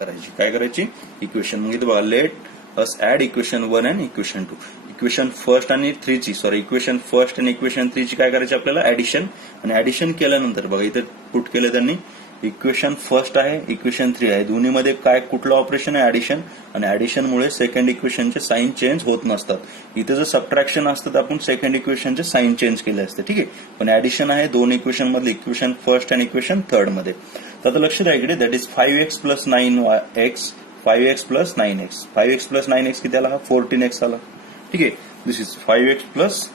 करायची. काय करायची? इक्वेशन. मग इथे बघा, let us add equation 1 and equation 2. Equation first आणि 3ची इक्वेशन फर्स्ट आणि इक्वेशन 3ची काय करायची आपल्याला? ऍडिशन. आणि ऍडिशन केल्यानंतर बघा इथे पुट केलं त्यांनी, इक्वेशन फर्स्ट आहे, इक्वेशन 3 आहे, दोन्हीमध्ये काय कुठलं ऑपरेशन आहे? ऍडिशन. आणि ऍडिशनमुळे सेकंड इक्वेशनचे साईन चेंज होत नसतात. इथे जर सबट्रॅक्शन असतं तर आपण सेकंड इक्वेशनचे साईन चेंज केले असते. ठीक आहे. पण ऍडिशन आहे दोन इक्वेशन मधले, इक्वेशन फर्स्ट आणि इक्वेशन थर्ड मध्ये. तर आता लक्ष द्या इकडे, that is 5x plus 9x 5x plus 9x. 5x plus 9x किती आला? हा 14x आला. ठीक आहे. This is 5x plus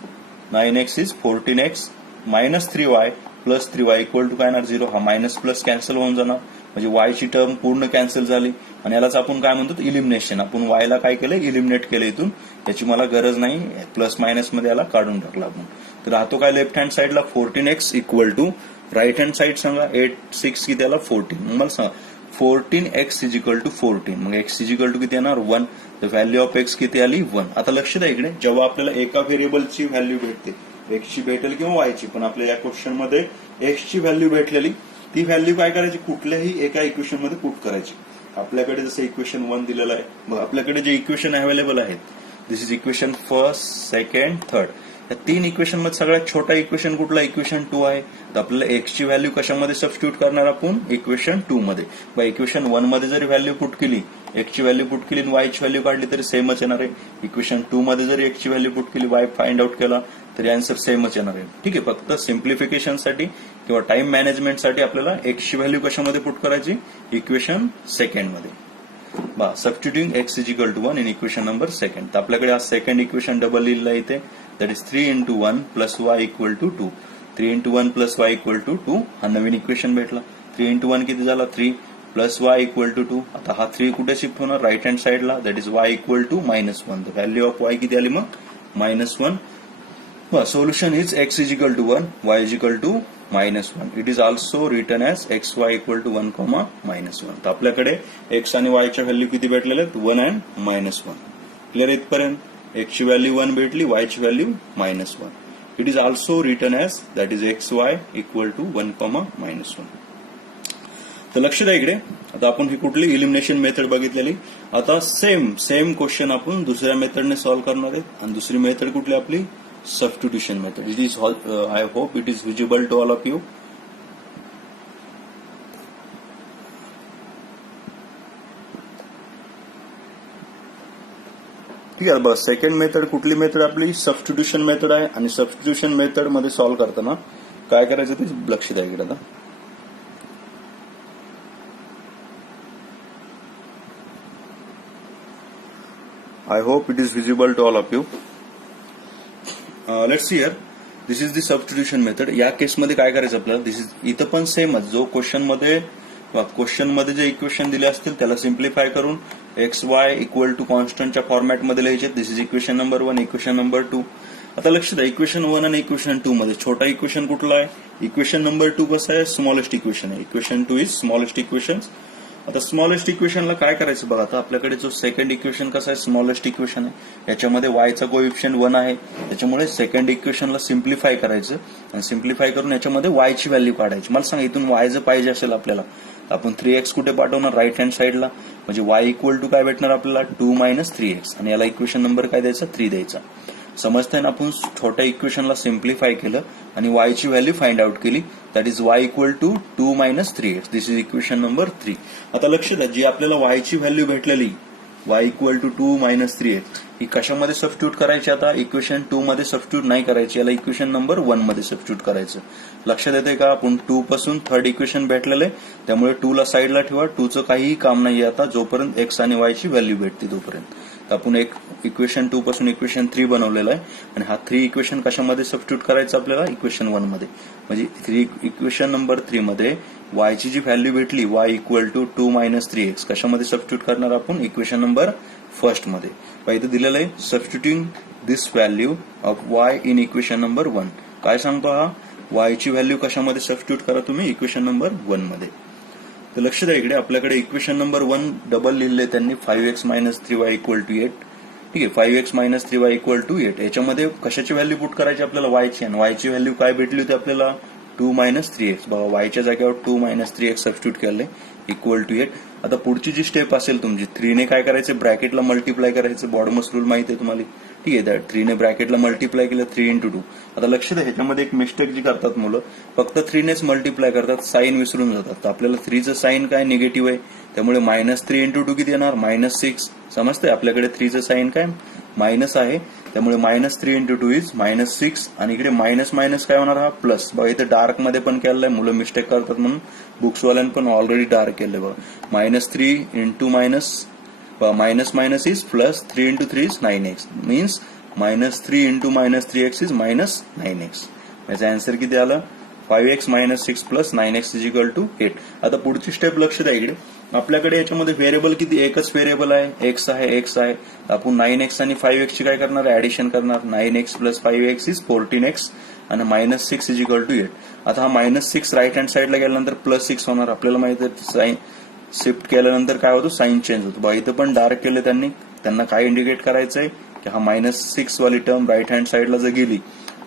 9x is 14x minus 3y plus 3y equal to काय येणार? 0. हा मायनस प्लस कॅन्सल होऊन जाणार, म्हणजे y ची टर्म पूर्ण कॅन्सल झाली. आणि यालाच आपण काय म्हणतो? इलिमिनेशन. आपण y ला काय केलं? इलिमिनेट केलं इथून. याची मला गरज नाही, प्लस मायनस मध्ये याला काढून टाकला आपण. तर राहतो काय लेफ्ट हँड साईडला? 14x equal to right hand side सांगा 8 6 किती आला? 14. मग मला सांगा 14x इज इक्वल टू 14. मग x इज इक्वल टू किती येणार? 1. तर व्हॅल्यू ऑफ x किती आली? 1. आता लक्ष द्या इकडे, जेव्हा आपल्याला एका व्हेरिएबलची व्हॅल्यू भेटते, x ची भेटेल किंवा y ची, पण आपल्या या क्वेश्चन मध्ये x ची व्हॅल्यू भेटलेली, ती व्हॅल्यू काय करायची? कुठल्याही एका इक्वेशन मध्ये पुट करायची. आपल्याकडे जसं इक्वेशन 1 दिलेलं आहे, मग आपल्याकडे जे इक्वेशन अवेलेबल आहेत, this is equation first, second, third. या 3 इक्वेशन मध्ये सगळ्यात छोटा इक्वेशन कुठला? इक्वेशन 2 आहे. तर आपल्याला x ची व्हॅल्यू कशामध्ये सबस्टिट्यूट करणार आपण? इक्वेशन 2 मध्ये. बा इक्वेशन 1 मध्ये जरी व्हॅल्यू पुट केली, x ची व्हॅल्यू पुट केली आणि y ची व्हॅल्यू काढली तरी सेमच येणार आहे. इक्वेशन 2 मध्ये जरी x ची व्हॅल्यू पुट केली, y फाइंड आउट केला तरी आन्सर सेमच येणार आहे. ठीक आहे. फक्त सिम्प्लिफिकेशनसाठी किंवा टाइम मॅनेजमेंटसाठी आपल्याला x ची व्हॅल्यू कशामध्ये पुट करायची? इक्वेशन सेकंड मध्ये. बा substituting x is equal to 1 in equation number second. तर आपल्याकडे हा सेकंड इक्वेशन डबल लिहिलेला इथे, that is 3 into 1 plus y equal to 2. 3 into 1 plus y equal to 2. हा नवीन इक्वेशन भेटला. 3 इंटू 1 किती झाला? 3 प्लस y इक्वल टू 2. आता हा 3 कुठे शिफ्ट होणार? राईट हँड साईडला, that is y equal to minus 1. The value of y किती आली मग? Minus 1. Solution is x is equal to 1, y is equal to minus 1. It is also written as xy equal to 1, minus 1. तर आपल्याकडे x आणि y च्या value किती भेटलेल्या आहेत? 1 अँड मायनस 1. क्लिअर इथपर्यंत? x ची व्हॅल्यू 1 भेटली, y ची value minus 1. It is also written as that is xy equal to 1, minus 1. तर लक्ष द्या इकडे, आता आपण ही कुठली इलिमिनेशन मेथड बघितलेली. आता सेम क्वेश्चन आपण दुसऱ्या मेथडने सॉल्व्ह करणार आहेत. आणि दुसरी मेथड कुठली आपली? Substitution method. It is I hope it is visible to all of you. ठीक आहे. बघा सेकंड मेथड कुठली मेथड आपली? सबस्टिट्यूशन मेथड आहे. आणि सबस्टिट्यूशन मेथड मध्ये सॉल्व्ह करताना काय करायचं ते लक्ष द्या इकडे. आता I hope it is visible to all of you. Let's see here. This is the substitution method. या केसमध्ये काय करायचं आपल्याला? दिस इज इथं पण सेमच. जो क्वेश्चन मध्ये जे इक्वेशन दिले असतील त्याला सिम्प्लिफाय करून XY इक्वल टू कॉन्स्टंटच्या फॉर्मॅटमध्ये लिहायचे. This is equation number 1, equation number 2. आता लक्ष द्या, इक्वेशन 1 आणि इक्वेशन 2 मध्ये छोटा इक्वेशन कुठला आहे? इक्वेशन नंबर 2 कसं आहे? स्मॉलेस्ट इक्वेशन आहे. Equation 2 is smallest equation. आता स्मॉलेस्ट इक्वेशनला काय करायचं बघा. आता आपल्याकडे जो सेकंड इक्वेशन कसं आहे? स्मॉलेस्ट इक्वेशन आहे. याच्यामध्ये y चा कोएफिशियंट 1 आहे. त्याच्यामुळे सेकंड इक्वेशनला सिम्प्लिफाय करायचं आणि सिम्प्लिफाय करून याच्यामध्ये y ची व्हॅल्यू काढायची. मला सांगा, इथून y जर पाहिजे असेल आपल्याला, आपण 3x कुठे पाठवणार? राईट हँड साईडला. म्हणजे y इक्वल टू काय भेटणार आपल्याला? 2 मायनस 3x. आणि याला इक्वेशन नंबर काय द्यायचा? 3 द्यायचा. समजतंय ना? आपण छोट्या इक्वेशनला सिम्प्लिफाय केलं आणि y ची व्हॅल्यू फाइंड आउट केली. That is y equal to 2 minus 3x. This is equation number 3. आता लक्ष द्या, जी आपल्याला y ची व्हॅल्यू भेटलेली, y equal to 2 minus 3x, ही कशामध्ये सबस्टिट्यूट करायची? आता इक्वेशन 2 मध्ये सबस्टिट्यूट नाही करायची, याला इक्वेशन नंबर 1 मध्ये सबस्टिट्यूट करायचं. लक्षात येते का? आपण 2 पासून थर्ड इक्वेशन भेटलेलं आहे, त्यामुळे 2 ला साईडला ठेवा. 2 चं काहीही काम नाही आता, जोपर्यंत x आणि y ची व्हॅल्यू भेटते तोपर्यंत. आपण एक इक्वेशन 2 पासून इक्वेशन 3 बनवलेलं आहे आणि हा 3 इक्वेशन कशामध्ये सबस्टिट्यूट करायचं आपल्याला? इक्वेशन 1 मध्ये. म्हणजे इक्वेशन नंबर 3 मध्ये y ची जी व्हॅल्यू भेटली, y equal to 2 minus 3x, कशामध्ये सबस्टिट्यूट करणार आपण? इक्वेशन नंबर फर्स्ट मध्ये. इथं दिलेलं आहे substituting this value of y in equation number 1. काय सांगतो हा? y ची व्हॅल्यू कशामध्ये सबस्टिट्यूट करा तुम्ही? इक्वेशन नंबर 1 मध्ये. तर लक्ष द्या इकडे, आपल्याकडे इक्वेशन नंबर 1 डबल लिहिले त्यांनी, 5x minus 3y equal to 8. ठीक आहे. 5x minus 3y equal to 8. याच्यामध्ये कशाची व्हॅल्यू पुट करायची आपल्याला? y ची. आणि y ची व्हॅल्यू काय भेटली होती आपल्याला? 2 मायनस 3x. बघा, y च्या जागेवर 2 मायनस 3x सबस्टिट्यूट केले इक्वल टू 8. आता पुढची जी स्टेप असेल तुमची 3ने काय करायचं, ब्रॅकेटला मल्टिप्लाय करायचं. बॉडमस रूल माहिती आहे तुम्हाला, ठीक आहे. दॅट 3ने ब्रॅकेटला मल्टिप्लाय केलं 3 into 2. आता लक्ष द्या, ह्याच्यामध्ये एक मिस्टेक जी करतात मुलं, फक्त 3नेच मल्टिप्लाय करतात, साईन विसरून जातात. तर आपल्याला 3चं साईन काय, निगेटिव्ह आहे, त्यामुळे -3 into 2 किती येणार, -6. समजतंय, आपल्याकडे 3चं साईन काय, मायनस आहे, त्यामुळे -3 into 2 इज -6. आणि इकडे मायनस मायनस काय होणार, हा प्लस. बघा इथे डार्क मध्ये पण केलंय, मुलं मिस्टेक करतात म्हणून बुक्सवाल्यांनी पण ऑलरेडी डार्क केलंय. बघा -3 into minus minus is plus, 3 into 3 is 9x, means -3 into -3x is -9x. याचा आन्सर किती आला, 5x - 6 plus 9x is equal to 8. आता पुढची स्टेप लक्ष द्या इकडे, आपल्याकडे याच्यामध्ये व्हेरिएबल किती, एकच व्हेरिएबल आहे, x आहे. आपण 9x आणि 5x ची काय करणार, ऍडिशन करणार. 9x plus 5x is 14x आणि -6 is equal to 8. आता हा -6 राईट हँड साईडला गेल्यानंतर +6 होणार. आपल्याला माहिती आहे साईन शिफ्ट केल्यानंतर काय होतं, साईन चेंज होतो. बघा इथं पण डार्क केलं त्यांना काय इंडिकेट करायचंय की हा -6 वाली टर्म राईट हँड साईडला जर गेली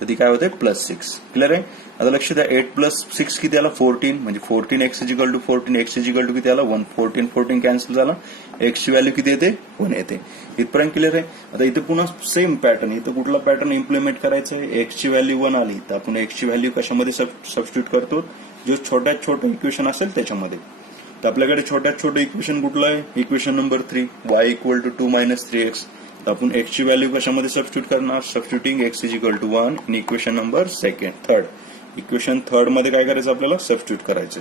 तर ती काय होते, +6. क्लिअर आहे. आता लक्ष द्या, 8 plus 6 किती आला, 14, म्हणजे 14x is equal to 14, x is equal to किती आला, 1. 14 कॅन्सल झाला, x ची व्हॅल्यू किती येते, 1 येते. इथपर्यंत क्लिअर आहे. आता इथे पुन्हा सेम पॅटर्न, इथं कुठला पॅटर्न इम्प्लिमेंट करायचा आहे, x ची व्हॅल्यू 1 आली तर आपण x ची व्हॅल्यू कशामध्ये सबस्टिट्यूट करतो, जो छोट्यात छोटं इक्वेशन असेल त्याच्यामध्ये. तर आपल्याकडे छोट्यात छोटं इक्वेशन कुठलं आहे, equation number 3, y equal to 2 - 3x. तर आपण x ची व्हॅल्यू कशामध्ये सबस्टिट्यूट करणार, substituting x is equal to 1 in equation number third. Equation third मध्ये काय करायचं, आपल्याला सबस्टिट्यूट करायचं.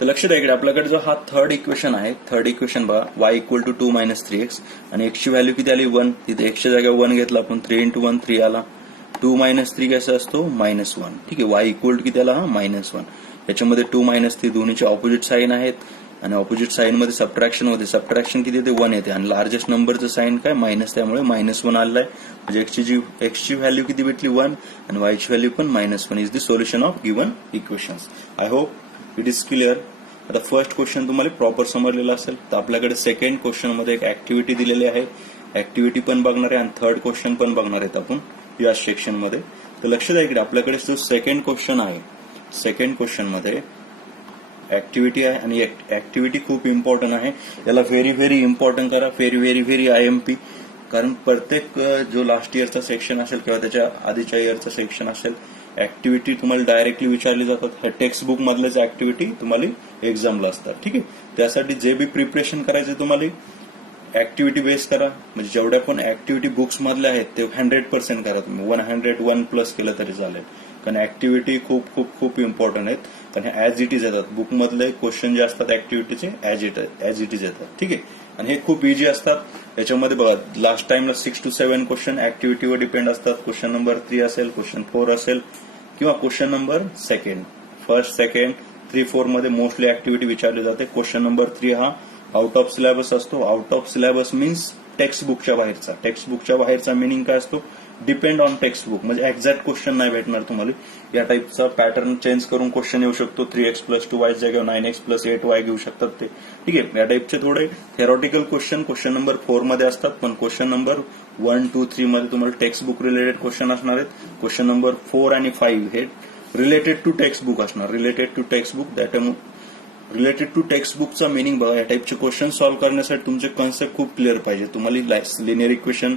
तर लक्ष द्या इकडे, आपल्याकडे जो हा थर्ड इक्वेशन आहे, थर्ड इक्वेशन बघा, y equal to 2 - 3x आणि x ची व्हॅल्यू किती आली, 1. तिथे x च्या जागेवर 1 घेतला आपण, 3 into 1 3 आला. 2 - 3 कसा असतो, -1. ठीक आहे, y equal to किती आला, हा -1. याच्यामध्ये 2 - 3 दोन्हीचे ऑपोजिट साईन आहेत आणि ऑपोजिट साईन मध्ये सबट्रॅक्शन किती येते, 1 येते. आणि लार्जेस्ट नंबरचं साईन काय, मायनस, त्यामुळे -1 आलेलं आहे. म्हणजे x ची व्हॅल्यू किती भेटली, 1 आणि y ची व्हॅल्यू पण -1 is the solution of given equations. I hope it is clear. आता फर्स्ट क्वेश्चन तुम्हाला प्रॉपर समजलेला असेल. तर आपल्याकडे सेकंड क्वेश्चन मध्ये एक ऍक्टिव्हिटी दिलेली आहे, ऍक्टिव्हिटी पण बघणार आहे आणि थर्ड क्वेश्चन पण बघणार आहेत आपण या सेक्शन मध्ये. तर लक्ष द्या इकडे, आपल्याकडे जो सेकंड क्वेश्चन आहे, सेकंड क्वेश्चन मध्ये ऍक्टिव्हिटी आहे आणि ऍक्टिव्हिटी खूप इम्पॉर्टंट आहे. याला व्हेरी व्हेरी इम्पॉर्टंट करा, व्हेरी IMP. कारण प्रत्येक जो लास्ट इयरचा सेक्शन असेल किंवा त्याच्या आधीच्या इयरचा सेक्शन असेल, ऍक्टिव्हिटी तुम्हाला डायरेक्टली विचारली जातात. ह्या टेक्स्ट बुक मधल्याच ऍक्टिव्हिटी तुम्हाला एक्झामला असतात. ठीक आहे, त्यासाठी जे बी प्रिपरेशन करायचं तुम्हाला ऍक्टिव्हिटी बेस करा. म्हणजे जेवढ्या पण ऍक्टिव्हिटी बुक्स मधल्या आहेत ते 100% करा तुम्ही. 101+ केलं तरी चालेल, कारण ऍक्टिव्हिटी खूप खूप खूप इम्पॉर्टंट आहेत. कारण हे ऍज इट इज येतात, बुक मधले क्वेश्चन जे असतात ऍक्टिव्हिटीचे ऍज इट इज येतात. ठीक आहे, आणि हे खूप इझी असतात. याच्यामध्ये बघा, लास्ट टाइमला 6 to 7 क्वेश्चन ऍक्टिव्हिटीवर डिपेंड असतात. क्वेश्चन नंबर 3 असेल, क्वेश्चन 4 असेल किंवा क्वेश्चन नंबर फर्स्ट, सेकंड, 3, 4 मध्ये मोस्टली ऍक्टिव्हिटी विचारली जाते. क्वेश्चन नंबर 3 हा आउट ऑफ सिलेबस असतो. Out of syllabus means text बुकच्या बाहेरचा. टेक्स्ट बुकच्या बाहेरचा मिनिंग काय असतो, डिपेंड ऑन टेक्स्ट बुक. म्हणजे एक्झॅक्ट क्वेश्चन नाही भेटणार तुम्हाला. या टाईपचा पॅटर्न चेंज करून क्वेश्चन येऊ शकतो. 3x + 2y जागेवर 9x + 8y घेऊ शकतात ते. ठीक आहे, या टाईपचे थोडे थेरॉटिकल क्वेश्चन क्वेश्चन नंबर 4 मध्ये असतात, पण क्वेश्चन नंबर 1, 2, 3 मध्ये तुम्हाला टेक्स्ट बुक रिलेटेड क्वेश्चन असणार आहेत. क्वेश्चन नंबर 4 आणि 5 हे रिलेटेड टू टेक्स्ट बुक असणार. रिलेटेड टू टेक्स्ट बुकचा मिनिंग बघा. या टाईपचे क्वेश्चन सॉल्व्ह करण्यासाठी तुमचे कन्सेप्ट खूप क्लिअर पाहिजे. तुम्हाला लिनियर इक्वेशन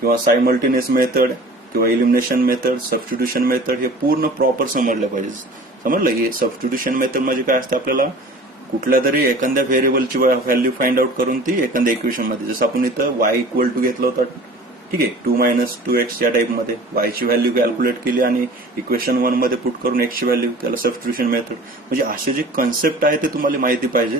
किंवा सायमल्टेनियस मेथड किंवा इलिमिनेशन मेथड, सबस्टिट्यूशन मेथड हे पूर्ण प्रॉपर समजलं पाहिजे. समजलं, हे सबस्टिट्यूशन मेथड म्हणजे काय असतं, आपल्याला कुठल्या तरी एखाद्या व्हेरिएबलची व्हॅल्यू फाइंड आउट करून ती एखाद्या इक्वेशन मध्ये, जसं आपण इथं y equal to घेतलं होतं. ठीक आहे, 2 - 2x या टाईप मध्ये y ची व्हॅल्यू कॅल्क्युलेट केली आणि इक्वेशन 1 मध्ये पुट करून x ची व्हॅल्यू, त्याला सबस्टिट्यूशन मेथड. म्हणजे असे जे कन्सेप्ट आहे ते तुम्हाला माहिती पाहिजे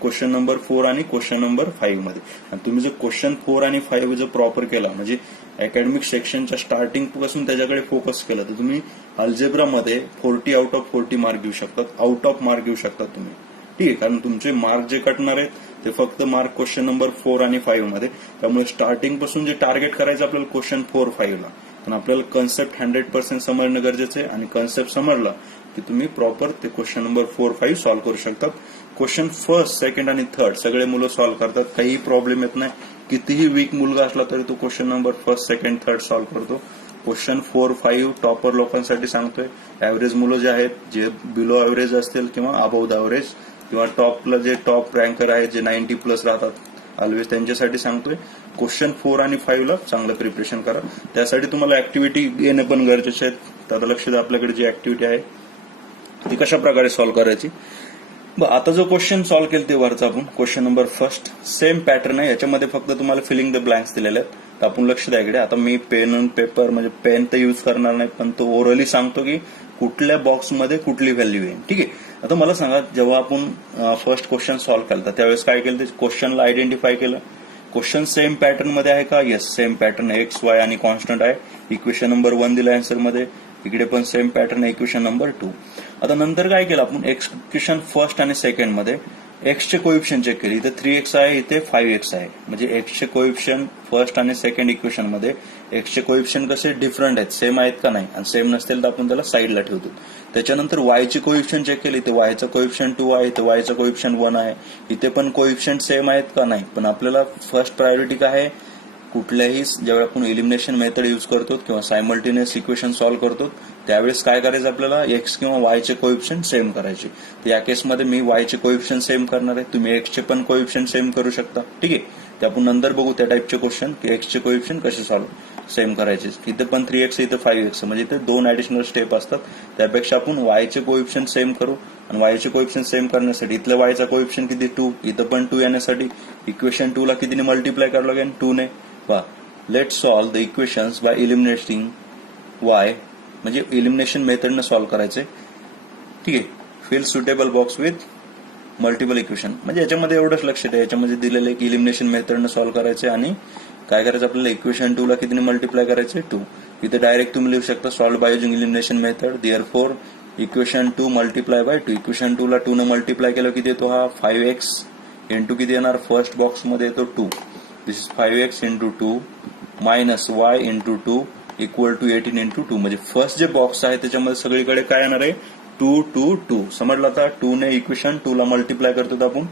क्वेश्चन नंबर 4 आणि क्वेश्चन नंबर 5 मध्ये. आणि तुम्ही जर क्वेश्चन 4 आणि 5 जर प्रॉपर केला, म्हणजे अकॅडमिक सेक्शनच्या स्टार्टिंग पासून त्याच्याकडे फोकस केला, तर तुम्ही अल्जेब्रामध्ये 40 out of 40 मार्क घेऊ शकतात, आउट ऑफ मार्क घेऊ शकतात तुम्ही. ठीक आहे, कारण तुमचे मार्क जे कटणार आहेत ते फक्त मार्क क्वेश्चन नंबर 4 आणि 5 मध्ये. त्यामुळे स्टार्टिंग पासून जे टार्गेट करायचं आपल्याला क्वेश्चन 4, 5 ला, पण आपल्याला कन्सेप्ट 100% समजणं गरजेचं आहे. आणि कन्सेप्ट समजला की तुम्ही प्रॉपर ते क्वेश्चन नंबर 4, 5 सॉल्व्ह करू शकतात. क्वेश्चन फर्स्ट, सेकंड आणि थर्ड सगळे मुलं सॉल्व्ह करतात, काही प्रॉब्लेम येत नाही. कितीही वीक मुलगा असला तरी तो question number first, second, third solve करतो. क्वेश्चन 4, 5 टॉपर लोकांसाठी सांगतोय. ऍव्हरेज मुलं जे आहेत, जे बिलो ऍव्हरेज असतील किंवा अबव्ह द ऍव्हरेज, किंवा टॉपला जे टॉप रँकर आहेत जे 90 प्लस राहतात ऑलवेज त्यांच्यासाठी सांगतोय. क्वेश्चन 4 आणि 5 ला चांगलं प्रिपरेशन करा. त्यासाठी तुम्हाला ऍक्टिव्हिटी घेणे पण गरजेचे आहेत. आता लक्ष द्या, आपल्याकडे जी ऍक्टिव्हिटी आहे ती कशा प्रकारे सॉल्व्ह करायची. आता जो क्वेश्चन सॉल्व्ह केलं ते वरचा आपण question number first sem pattern आहे. याच्यामध्ये फक्त तुम्हाला फिलिंग द ब्लँक्स दिलेले आहेत. तर आपण लक्ष द्या इकडे. आता मी पेन आणि पेपर म्हणजे पेन तर युज करणार नाही, पण तो ओरली सांगतो की कुठल्या बॉक्समध्ये कुठली व्हॅल्यू येईल. ठीक आहे. आता मला सांगा, जेव्हा आपण फर्स्ट क्वेश्चन सॉल्व्ह केला त्यावेळेस काय केलं, ते क्वेश्चनला आयडेंटिफाय केलं. क्वेश्चन सेम पॅटर्न मध्ये आहे का? Yes, same pattern x Y आणि कॉन्स्टंट आहे. इक्वेशन नंबर 1 दिला आन्सर मध्ये. इकडे पण सेम पॅटर्न आहे, इक्वेशन नंबर 2. आता नंतर काय केलं आपण, इक्वेशन फर्स्ट आणि सेकंड मध्ये एक्सचे कोएफिशिएंट चेक केले. इथे 3x आहे, इथे 5x आहे. म्हणजे एक्सचे कोएफिशिएंट फर्स्ट आणि सेकंड इक्वेशन मध्ये एक्सचे कोएफिशिएंट कसे डिफरंट आहेत, सेम आहेत का नाही, आणि सेम नसतील तर आपण त्याला साईडला ठेवतो. त्याच्यानंतर वायचे कोएफिशिएंट चेक केले. इथे वायचा कोएफिशिएंट 2 आहे, इथे वायचा कोएफिशिएंट 1 आहे. इथे पण कोएफिशिएंट सेम आहेत का नाही. पण आपल्याला फर्स्ट प्रायोरिटी काय आहे, कुठल्याही जेव्हा आपण एलिमिनेशन मेथड यूज करतो किंवा सायमल्टेनियस इक्वेशन सॉल्व्ह करतो त्यावेळेस काय करायचं, आपल्याला एक्स किंवा वायचे कोएफिशिएंट सेम करायचे. तर या केसमध्ये मी वायचे कोएफिशिएंट सेम करणार आहे. तुम्ही एक्सचे पण कोएफिशिएंट सेम करू शकता. ठीक आहे. ते आपण नंतर बघू त्या टाईपचे क्वेश्चन की एक्सचे कोएफिशिएंट कसे सॉल्व्ह सेम करायचे. इथे पण 3x इथे 5x म्हणजे इथे 2 ऍडिशनल स्टेप असतात. त्यापेक्षा आपण वायचे कोएफिशिएंट सेम करू. आणि वायचे कोएफिशिएंट सेम करण्यासाठी इथल्या वायचा कोएफिशिएंट किती 2, इथं पण 2 येण्यासाठी इक्वेशन 2 ला कितीने मल्टिप्लाय करावं लागेल, 2 ने. Let's solve the equations by eliminating y, म्हणजे एलिमिनेशन मेथडने सॉल्व्ह करायचे. ठीक आहे. Fill suitable box with multiple equation. म्हणजे याच्यामध्ये एवढंच लक्ष द्या, याच्यामध्ये दिलेलं आहे की एलिमिनेशन मेथडने सॉल्व्ह करायचे आणि काय करायचं आपल्याला, इक्वेशन 2 ला कितीने मल्टिप्लाय करायचे, 2. इथे डायरेक्ट तुम्ही लिहू शकता solve by using elimination method. Therefore equation 2 multiply by 2. Equation 2 ला 2 ने मल्टिप्लाय केलं किती येतो, हा 5x इंटू किती येणार, फर्स्ट बॉक्स मध्ये येतो 2. This is 5x into 2 minus y into 2 equal to 18 into 2. म्हणजे फर्स्ट जे बॉक्स आहे त्याच्यामध्ये सगळीकडे काय येणार आहे, 2 2 2. समजलं. आता 2 ने इक्वेशन 2 ला मल्टिप्लाय करतो आपण.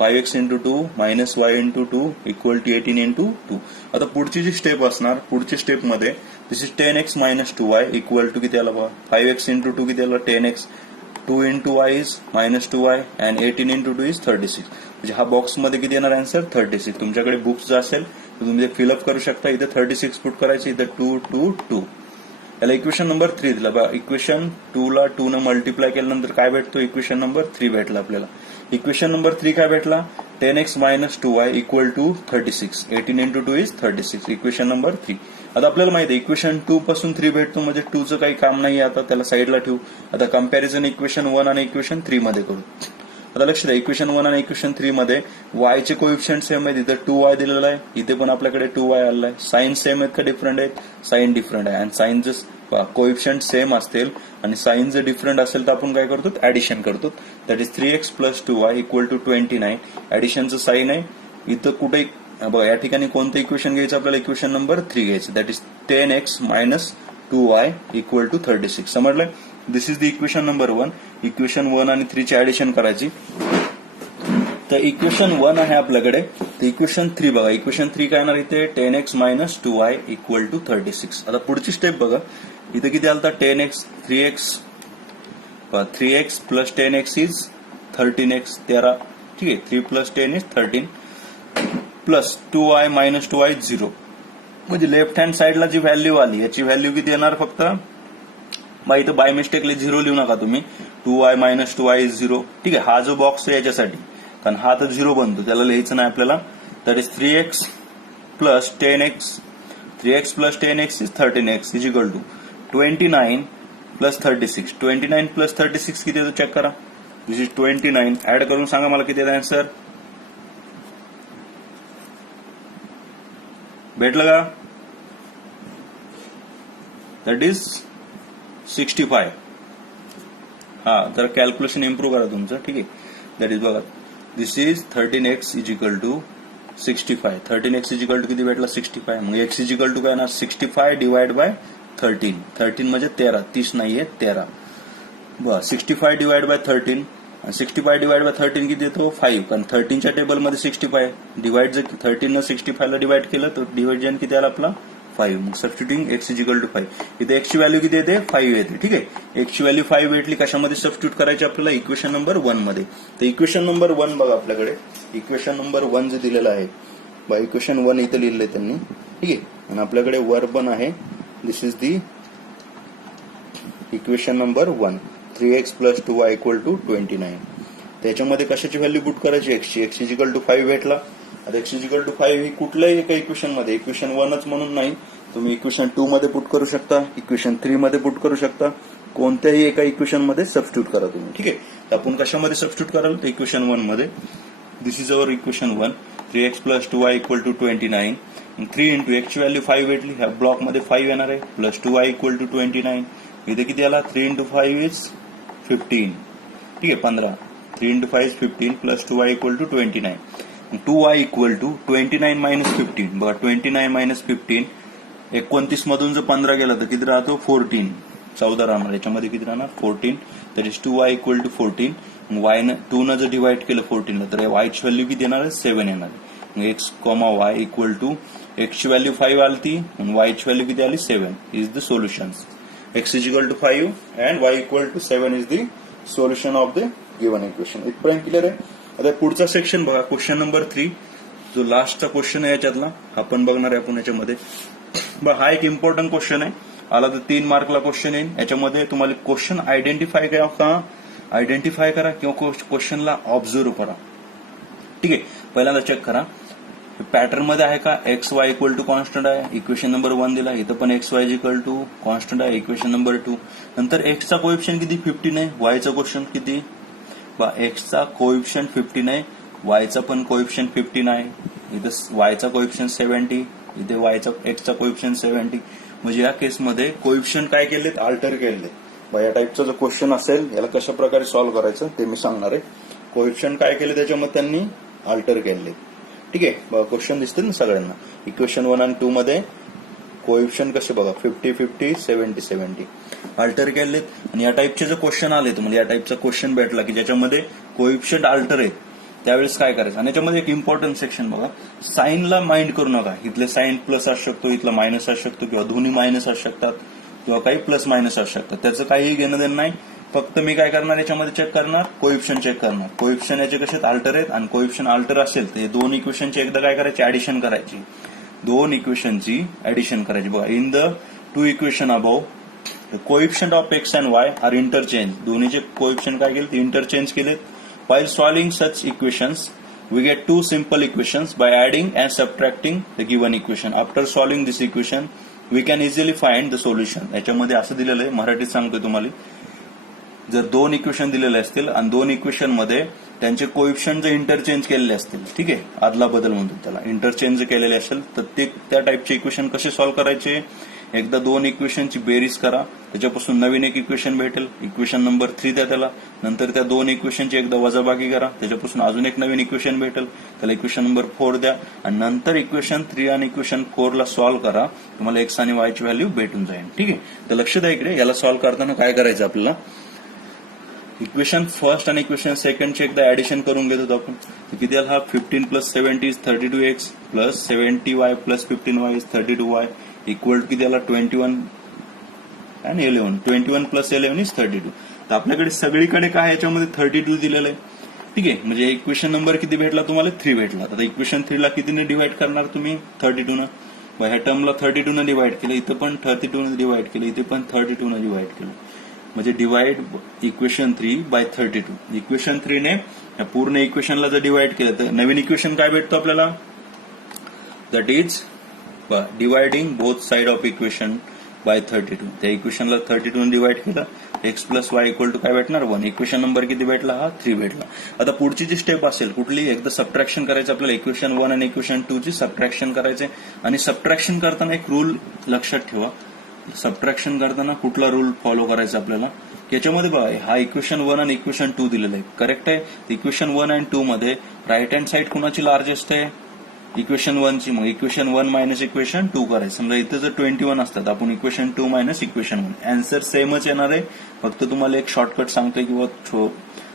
5x into 2 minus y into 2 equal to 18 into 2. आता पुढची जी स्टेप असणार, पुढच्या स्टेप मध्ये this is 10x minus 2y equal to किती आला, 5x इंटू 2 किती आला, 10x. 2 into y is minus 2y and 18 into 2 is 36. म्हणजे हा बॉक्स मध्ये किती येणार आन्सर, 36. तुमच्याकडे बुक्स जर असेल तर तुम्ही फिलअप करू शकता. इथे 36 पुट करायचे, इथे 2 2 2. याला इक्वेशन नंबर 3 दिला बघा. इक्वेशन 2 ला 2 ने मल्टिप्लाय केल्यानंतर काय भेटतो, इक्वेशन नंबर 3 भेटला आपल्याला. इक्वेशन नंबर 3 काय भेटला, 10x minus 2y equal to 36. 18 into 2 is 36. Equation number 3. आता आपल्याला माहिती आहे इक्वेशन 2 पासून 3 भेटतो म्हणजे 2 चं काही काम नाही. आता त्याला साईडला ठेवू. आता कम्पॅरिझन इक्वेशन 1 आणि इक्वेशन 3 मध्ये करू. आता लक्ष द्या, इक्वेशन 1 आणि इक्वेशन 3 मध्ये y चे कोएफिशिएंट सेम आहेत. इथे 2y दिलेला आहे, इथे पण आपल्याकडे 2y आलेला आहे. साइन सेम आहेत का डिफरंट आहेत, साइन डिफरंट आहे. आणि साइन जर कोएफिशिएंट सेम असतील आणि साइन जर डिफरंट असेल तर आपण काय करतो, ऍडिशन करतो. That is 3x plus 2y equal to 29. ऍडिशनचं साइन आहे. इथं कुठे बघा, या ठिकाणी कोणतं इक्वेशन घ्यायचं आपल्याला, इक्वेशन नंबर 3 घ्यायचं. That is 10x minus 2y equal to 36. समजलं. This is the equation number 1. Equation 1 आणि 3 ची ऍडिशन करायची. तर इक्वेशन 1 आहे आपल्याकडे. तर इक्वेशन 3 बघा. इक्वेशन 3 काय येणार, इथे 10x minus 2y equal to 36. आता पुढची स्टेप बघा. इथे किती आलता, 10x 3x plus 10x is 13x 13. ठीक आहे. 3 plus 10 is 13 plus 2y minus 2y 0. म्हणजे लेफ्ट हँड साइडला जी व्हॅल्यू आली याची व्हॅल्यू किती येणार, फक्त मग इथं बाय मिस्टेकली 0 लिहू नका तुम्ही. 2y minus 2y is 0. ठीक आहे. हा जो बॉक्स आहे याच्यासाठी, कारण हा तर 0 बनतो, त्याला लिहायचं नाही आपल्याला. That is 3x plus 10x. 3x plus 10x is 13x is equal to 29 plus 36. 29 plus 36 किती येतो चेक करा. दिस इज 29. ऍड करून सांगा मला किती येतं आन्सर. भेटलं का. That is 65. हा, जरा कॅल्क्युलेशन इम्प्रूव्ह करा तुमचं. ठीक आहे. दॅट इज बघा, this is 13x is equal to 65. 13x is equal to किती भेटला, 65. मग x इज इक्वल टू काय येणार, 65 डिवाइड बाय 13. 13 म्हणजे 13, 30 नाहीये 13. बरं, 65 डिवाइड बाय 13. 65 डिवाइड बाय 13 किती येतो, 5. कारण 13च्या टेबलमध्ये 65 डिवाइड जर 13 न 65 ला डिवाइड केलं तर डिव्हिजन किती आला आपला, 5. मग substituting x is equal to 5. इथे x ची व्हॅल्यू किती येते 5 येते. ठीक आहे, x ची व्हॅल्यू 5 भेटली. कशामध्ये सबस्टिट्यूट करायची आपल्याला इक्वेशन नंबर 1 मध्ये. तर इक्वेशन नंबर 1 बघा आपल्याकडे, इक्वेशन नंबर 1 जे दिलेलं आहे बा, इक्वेशन 1 इथे लिहिलंय त्यांनी. ठीक आहे, आणि आपल्याकडे वर पण आहे. This is the equation number 1. 3x + 2y = 29. त्याच्यामध्ये कशाची व्हॅल्यू पुट करायची, x इज इक्वल टू 5 भेटला. आता x इज इक्वल टू 5 ही कुठल्याही एका इक्वेशन मध्ये, इक्वेशन 1च म्हणून नाही, तुम्ही इक्वेशन 2 मध्ये पुट करू शकता, इक्वेशन 3 मध्ये पुट करू शकता, कोणत्याही एका इक्वेशन मध्ये सबस्टिट्यूट करा तुम्ही. ठीक आहे, तर आपण कशामध्ये सबस्टिट्यूट कराल, तर इक्वेशन 1 मध्ये. This is our equation 1. 3x + 2y = 29. 3 × x ची व्हॅल्यू 5 भेटली. ह्या ब्लॉक मध्ये 5 येणार आहे, प्लस 2y = 29. इथे किती आला, 3 × 5 इज 15. ठीक आहे, 15. 3 × 5 इज 15 प्लस 2y = 29. 2y = 29 - 15. बघा, 29 - 15, 29 मधून जर 15 गेला तर किती राहतो, 14. 14 राहणार. याच्यामध्ये किती राहणार, 14. That is 2y = 14. y न 2 न जर डिवाइड केलं 14 ला, तर y ची व्हॅल्यू किती येणार आहे, 7 येणार आहे. x, y = x ची व्हॅल्यू 5 आली आणि y ची व्हॅल्यू किती आली, 7. Is the solution. x is equal to 5 and y equal to 7 is the solution of the given equation. इथपर्यंत क्लिअर आहे. आता पुढचा सेक्शन बघा, क्वेश्चन नंबर 3, जो लास्टचा क्वेश्चन आहे याच्यातला आपण बघणार आहे आपण याच्यामध्ये. बघा, हा एक इम्पॉर्टंट क्वेश्चन आहे. आला तर 3 मार्कला क्वेश्चन येईल. याच्यामध्ये तुम्हाला क्वेश्चन आयडेंटिफाय करा किंवा क्वेश्चनला ऑब्झर्व करा. ठीक आहे, पहिल्यांदा चेक करा पॅटर्न मध्ये आहे का, x y equal to constant आहे. इक्वेशन नंबर 1 दिला, इथं पण x y equal to constant आहे. Equation number 2. नंतर एक्सचा कोएफिशियंट किती, 15 आहे. वायचा कोएफिशियंट किती, एक्सचा कोएफिशियंट 15 आहे, वायचा पण कोएफिशियंट 15 आहे. इथं वायचा कोएफिशियंट 70, इथे एक्सचा कोएफिशियंट 70. म्हणजे या केसमध्ये कोएफिशियंट काय केलेत, अल्टर केलेत. या टाईपचा जो क्वेश्चन असेल याला कशा प्रकारे सॉल्व्ह करायचं ते मी सांगणार आहे. कोएफिशियंट काय केले त्याच्यामध्ये त्यांनी अल्टर केले. ठीक आहे, क्वेश्चन दिसतील ना सगळ्यांना. इक्वेशन 1 आणि 2 मध्ये कोएफिशियंट कसे बघा, 50 50 70 70 अल्टर केलेत. आणि या टाईपचे जर क्वेश्चन आले, म्हणजे या टाईपचा क्वेश्चन भेटला की ज्याच्यामध्ये कोएफिशियंट अल्टर आहेत, त्यावेळेस काय करायचं. आणि याच्यामध्ये एक इम्पॉर्टंट सेक्शन बघा, साईनला माइंड करू नका. इथले साईन प्लस असू शकतो, इथला मायनस असू शकतो, किंवा दोन्ही मायनस असू शकतात, किंवा काही प्लस मायनस असू शकतात. त्याचं काही घेणं देणं नाही. फक्त मी काय करणार, याच्यामध्ये चेक करणार, कोएफिशियंट चेक करणार. कोएफिशियंट याचे कसे अल्टर आहेत, आणि कोएफिशियंट अल्टर असेल तर दोन इक्वेशनची एकदा काय करायची, ऍडिशन करायची. दोन इक्वेशनची ऍडिशन करायची. बघा, in the 2 equation above the coefficient of x and y are interchange. दोन्हीचे कोएफिशियंट काय केले, ते इंटरचेंज केलेत. While solving such equations, we get 2 simple equations by adding and subtracting the given equation. After solving this equation, we can easily find the solution. याच्यामध्ये असं दिलेलं आहे, मराठीत सांगतोय तुम्हाला. जर 2 इक्वेशन दिलेले असतील आणि 2 इक्वेशन मध्ये त्यांचे कोएफिशियंट जर इंटरचेंज केलेले असतील, ठीक आहे, आदला बदल म्हणतात त्याला, इंटरचेंज केलेले असेल, तर ते त्या टाईपचे इक्वेशन कसे सॉल्व्ह करायचे. एकदा 2 इक्वेशनची बेरीज करा, त्याच्यापासून नवीन एक इक्वेशन भेटेल. इक्वेशन नंबर 3 द्या त्याला. नंतर त्या 2 इक्वेशनची एकदा वजाबाकी करा, त्याच्यापासून अजून एक नवीन इक्वेशन भेटेल, त्याला इक्वेशन नंबर 4 द्या. आणि नंतर इक्वेशन 3 आणि इक्वेशन 4 ला सॉल्व्ह करा. तुम्हाला एक्स आणि वाय ची व्हॅल्यू भेटून जाईल. ठीक आहे, तर लक्ष द्या इकडे. याला सॉल्व्ह करताना काय करायचं आपल्याला, इक्वेशन फर्स्ट आणि इक्वेशन सेकंडचे एकदा ऍडिशन करून घेत होतो आपण. किती आला, 15 + 70 is 32x plus 70y plus 15y is 32y equal किती आला, 21 आणि 11. 21 + 11 इज 32. तर आपल्याकडे सगळीकडे काय याच्यामध्ये 32 दिलेलं आहे. ठीक आहे, म्हणजे इक्वेशन नंबर किती भेटला तुम्हाला, 3 भेटला. आता इक्वेशन 3 ला कितीने डिवाइड करणार तुम्ही, 32 न. ह्या टर्मला 32 न डिवाइड केलं, इथं पण 32 न डिवाइड केलं, इथे पण 32 न डिवाइड केलं. म्हणजे डिवाइड इक्वेशन 3 बाय 32. इक्वेशन 3 ने या पूर्ण इक्वेशनला जर डिवाइड केलं तर नवीन इक्वेशन काय भेटतो आपल्याला, that is dividing both side of equation by 32. त्या इक्वेशनला 32 ने डिवाइड केलं, x plus y equal to काय भेटणार, 1. इक्वेशन नंबर किती भेटला, हा 3 भेटला. आता पुढची जी स्टेप असेल कुठली, एकदा सबट्रॅक्शन करायचं आपल्याला. इक्वेशन 1 आणि इक्वेशन 2 ची सबट्रॅक्शन करायचे. आणि सबट्रॅक्शन करताना एक रूल लक्षात ठेवा, सबट्रॅक्शन करताना कुठला रूल फॉलो करायचा आपल्याला. याच्यामध्ये बघा, हा इक्वेशन 1 आणि इक्वेशन 2 दिलेलं आहे, करेक्ट आहे. इक्वेशन 1 आणि 2 मध्ये राईट हँड साइड कुणाची लार्जेस्ट आहे, इक्वेशन 1 ची. मग इक्वेशन 1 मायनस इक्वेशन 2 करायचं. समजा इथं जर 21 असतात, आपण इक्वेशन 2 मायनस इक्वेशन 1, अँसर सेमच येणार आहे. फक्त तुम्हाला एक शॉर्टकट सांगतोय किंवा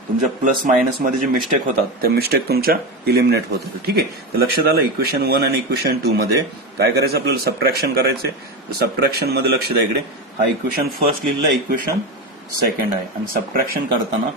तुमच्या प्लस मायनस मध्ये जे मिस्टेक होतात त्या मिस्टेक तुमच्या इलिमिनेट होतात. ठीक आहे, तर लक्षात आलं. इक्वेशन 1 आणि इक्वेशन 2 मध्ये काय करायचं आपल्याला, सबट्रॅक्शन करायचे. तर सबट्रॅक्शन मध्ये लक्ष द्या इकडे, हा इक्वेशन फर्स्ट लिहिलेला, इक्वेशन सेकंड आहे. आणि सबट्रॅक्शन करताना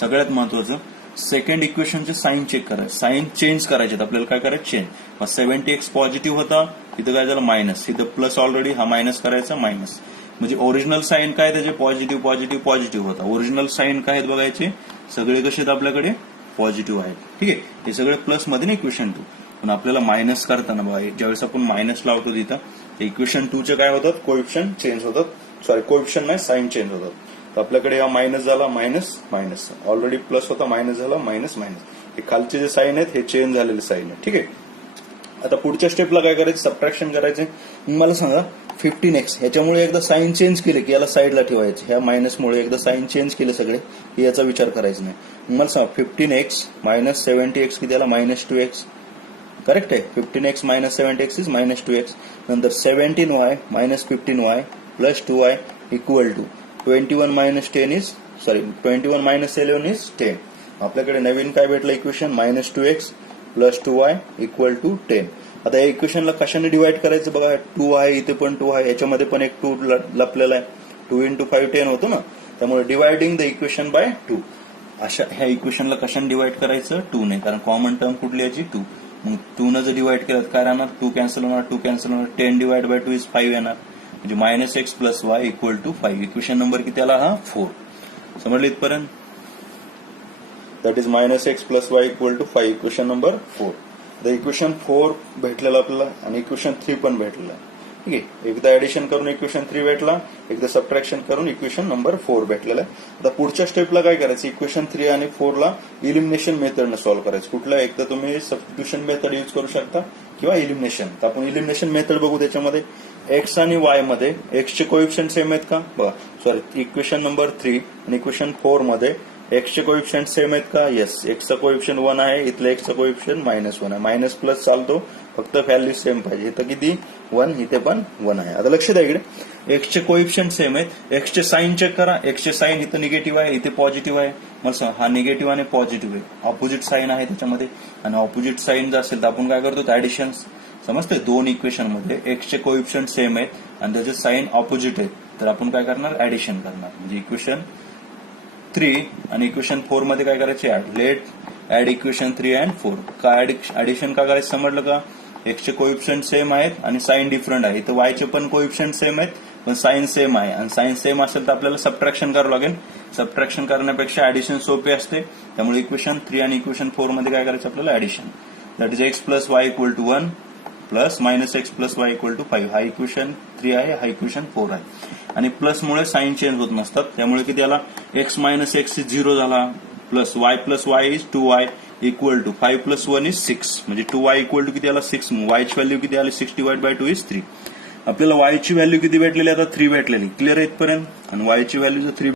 सगळ्यात महत्वाचं सेकंड इक्वेशनचे साईन चेक करायचं, साईन चेंज करायचे. आपल्याला काय करायचं, चेंज. मग 70x पॉझिटिव्ह होता, इथं काय झालं मायनस, इथं प्लस ऑलरेडी, हा मायनस करायचा, मायनस. म्हणजे ओरिजिनल साईन काय त्याचे, पॉझिटिव्ह पॉझिटिव्ह पॉझिटिव्ह होता. ओरिजिनल साईन काय आहेत बघायचे, सगळे कसे आहेत आपल्याकडे, पॉझिटिव्ह आहेत. ठीक आहे, हे सगळे प्लस मध्ये ना इक्वेशन 2. पण आपल्याला मायनस करताना बघा, ज्यावेळेस आपण मायनस लावतो तिथं इक्वेशन 2 चे काय होतात, कोएफिशियंट चेंज होतात. सॉरी, कोएफिशियंट नाही, साईन चेंज होतात. तर आपल्याकडे हा मायनस झाला, मायनस मायनस, ऑलरेडी प्लस होता, मायनस झाला, मायनस मायनस. हे खालचे जे साईन आहेत हे चेंज झालेले साईन आहे. ठीक आहे, आता पुढच्या स्टेपला काय करायचं, सबट्रॅक्शन करायचे. मला सांगा 15x, ह्याच्यामुळे एकदा साईन चेंज केले की याला साईडला ठेवायचे. ह्या मायनसमुळे एकदा साईन चेंज केले सगळे की याचा विचार करायचा नाही. मला सांगा 15x मायनस 70x की त्याला मायनस 2x, करेक्ट आहे. 15x minus 70x is minus 2x. नंतर 17y minus 15y plus 2y equal to 21 minus 10 is, sorry 21 minus 11 is 10. आपल्याकडे नवीन काय भेटलं equation, minus 2x plus 2y equal to 10. आता या इक्वेशनला कशाने डिवाइड करायचं बघा, 2 आहे, इथे पण 2 आहे, याच्यामध्ये पण एक 2 लपलेला आहे. 2 into 5 10 होतो ना, त्यामुळे डिवाइडिंग द इक्वेशन बाय 2. अशा ह्या इक्वेशनला कशाने डिवाइड करायचं, 2 ने, कारण कॉमन टर्म कुठली याची 2. मग 2 न जर डिवाइड केलं काय राहणार, 2 कॅन्सल होणार, 2 कॅन्सल होणार, 10 डिवाइड बाय 2 इज 5 येणार. म्हणजे minus x plus y equal to 5. Equation number किती आला, हा 4. समजलं इथपर्यंत. That is minus x plus y equal to 5, equation number 4. The equation 4 भेटलेलं आपल्याला आणि इक्वेशन 3 पण भेटलेलं. ठीक आहे, एकदा ऍडिशन करून इक्वेशन 3 भेटला, एकदा सबट्रॅक्शन करून इक्वेशन नंबर 4 भेटलेला आहे. आता पुढच्या स्टेपला काय करायचं, इक्वेशन 3 आणि 4 ला इलिमिनेशन मेथडने सॉल्व्ह करायचं. कुठलं, एक तर तुम्ही सबस्टिट्यूशन मेथड यूज करू शकता किंवा इलिमिनेशन. तर आपण इलिमिनेशन मेथड बघू. त्याच्यामध्ये एक्स आणि वाय मध्ये एक्सचे कोएफिशियंट सेम आहेत का बघा. सॉरी, इक्वेशन नंबर 3 आणि इक्वेशन 4 मध्ये एक्सचे कोएफिशियंट सेम आहेत का, येस. एक्सचा कोएफिशियंट 1 आहे, इथलं एक्सचा कोएफिशियंट -1 आहे. मायनस प्लस चालतो, फक्त व्हॅल्यू सेम पाहिजे. इथं किती 1, इथे पण 1 आहे. आता लक्ष द्या इकडे, एक्सचे कोएफिशियंट सेम आहेत. एक्सचे साईन चेक करा. एक्सचे साईन इथं निगेटिव्ह आहे, इथे पॉझिटिव्ह आहे. मग हा निगेटिव्ह आणि पॉझिटिव्ह आहे, ऑपोजिट साईन आहे त्याच्यामध्ये. आणि ऑपोजिट साईन जर असेल तर आपण काय करतो, ऍडिशन. समजते, दोन इक्वेशन मध्ये एक्सचे कोएफिशियंट सेम आहेत आणि त्याचे साईन ऑपोजिट आहेत, तर आपण काय करणार, ऍडिशन करणार. म्हणजे इक्वेशन 3 आणि इक्वेशन 4 मध्ये काय करायचे, लेट ऍड इक्वेशन 3 अँड 4. का ऍडिशन का करायचं समजलं का, एक्सचे कोएफिशियंट सेम आहेत आणि साईन डिफरंट आहे. इथं वायचे पण कोएफिशियंट सेम आहेत पण साईन सेम आहे. आणि साईन सेम असेल तर आपल्याला सबट्रॅक्शन करावं लागेल. सबट्रॅक्शन करण्यापेक्षा ऍडिशन सोपे असते. त्यामुळे इक्वेशन 3 आणि इक्वेशन 4 मध्ये काय करायचं आपल्याला, addition. That is x plus y equal to 1 plus minus x plus y equal to 5. हा इक्वेशन 3 आहे, हा इक्वेशन 4 आहे. आणि प्लसमुळे साईन चेंज होत नसतात, त्यामुळे किती आला, एक्स मायनस एक्स इज 0 झाला, plus y is 2y equal to 5 plus 1 is 6. म्हणजे 2y इक्वल टू किती आला, 6. वायची व्हॅल्यू किती आली, 6 डिवाइड बाय 2 इज 3. आपल्याला वायची व्हॅल्यू किती भेटलेली, आता 3 भेटलेली. क्लिअर आहे इथपर्यंत. आणि वायची व्हॅल्यू जर 3